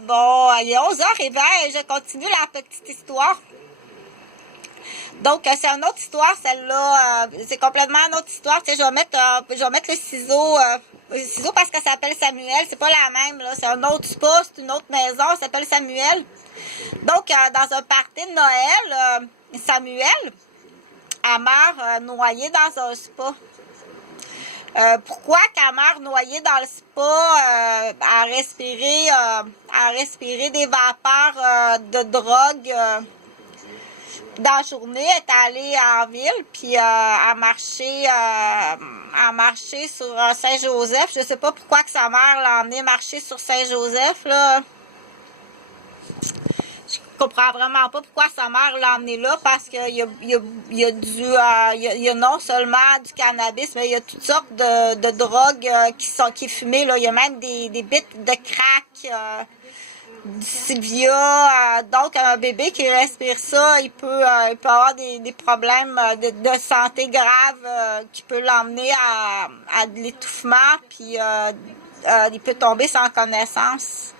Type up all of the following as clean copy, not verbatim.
bon, il est 11h, je continue la petite histoire. Donc, c'est une autre histoire, celle-là. C'est complètement une autre histoire. Tu sais, je vais mettre le ciseau parce que ça s'appelle Samuel. C'est pas la même, là. C'est un autre spa, c'est une autre maison. Ça s'appelle Samuel. Donc, dans un party de Noël, Samuel, elle meurt noyée dans un spa. Pourquoi qu'elle meurt noyée dans le spa, à respirer des vapeurs de drogue dans la journée, elle est allée en ville, puis à marcher sur Saint-Joseph. Je sais pas pourquoi que sa mère l'a emmenée marcher sur Saint-Joseph, là. Je comprends vraiment pas pourquoi sa mère l'a emmené là, parce qu'il y a non seulement du cannabis, mais il y a toutes sortes de drogues qui est fumées, là. Il y a même des bites de crack, du Sylvia. Donc, un bébé qui respire ça, il peut avoir des problèmes de santé graves qui peut l'emmener à de l'étouffement, puis il peut tomber sans connaissance.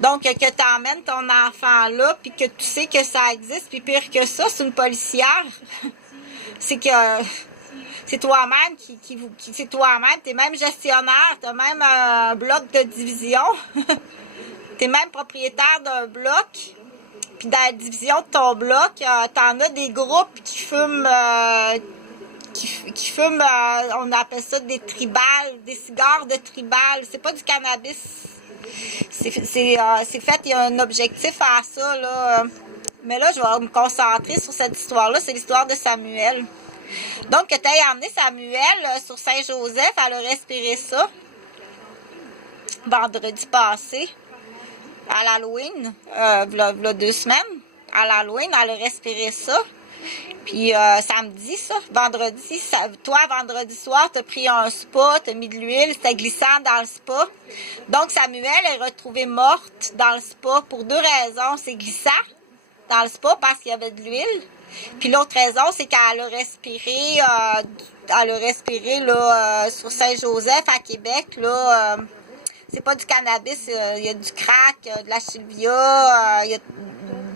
Donc, que tu emmènes ton enfant là, puis que tu sais que ça existe, puis pire que ça, c'est une policière. C'est que c'est toi-même c'est toi-même, t'es même gestionnaire, t'as même un bloc de division, t'es même propriétaire d'un bloc, puis dans la division de ton bloc, t'en as des groupes qui fument, on appelle ça des tribales, des cigares de tribal, c'est pas du cannabis. C'est fait, il y a un objectif à ça, là. Mais là, je vais me concentrer sur cette histoire-là. C'est l'histoire de Samuel. Donc, que tu aies emmené Samuel sur Saint-Joseph, elle a respiré ça vendredi passé, à l'Halloween, v'là 2 semaines. À l'Halloween, elle a respiré ça. Puis samedi, vendredi soir, t'as pris un spa, t'as mis de l'huile, c'était glissant dans le spa. Donc, Samuel est retrouvée morte dans le spa pour 2 raisons. C'est glissant dans le spa parce qu'il y avait de l'huile. Puis l'autre raison, c'est qu'elle a respiré là, sur Saint-Joseph à Québec, là. C'est pas du cannabis, il y a du crack, de la Sylvia, il y a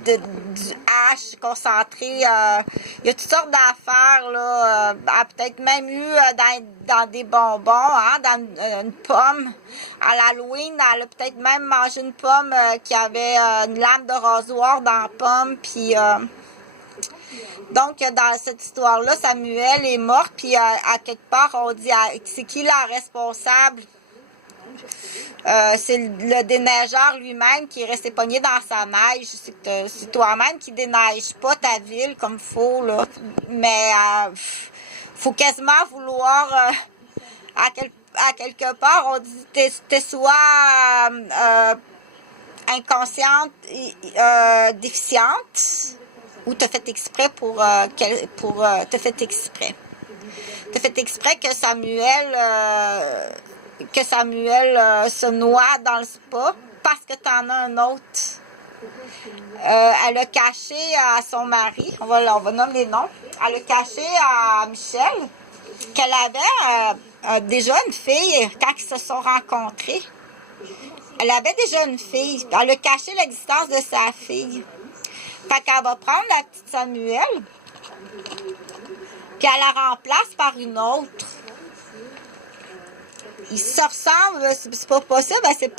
du hash concentré, il y a toutes sortes d'affaires, là. Elle a peut-être même eu dans des bonbons, hein, dans une pomme. À l'Halloween, elle a peut-être même mangé une pomme qui avait une lame de rasoir dans la pomme, puis donc, dans cette histoire-là, Samuel est mort, puis à quelque part, on dit, c'est qui la responsable? C'est le déneigeur lui-même qui est resté pogné dans sa neige. C'est toi-même qui déneige pas ta ville comme faut, là. Mais faut quasiment vouloir à quelque part, on dit t'es soit inconsciente et déficiente, ou t'as fait exprès t'as fait exprès. T'as fait exprès que Samuel se noie dans le spa parce que t'en as un autre. Elle a caché à son mari, on va nommer les noms, elle a caché à Michel qu'elle avait déjà une fille quand ils se sont rencontrés. Elle avait déjà une fille. Elle a caché l'existence de sa fille. Fait qu'elle va prendre la petite Samuel, puis elle la remplace par une autre. Ils se ressemblent, c'est pas possible, c'est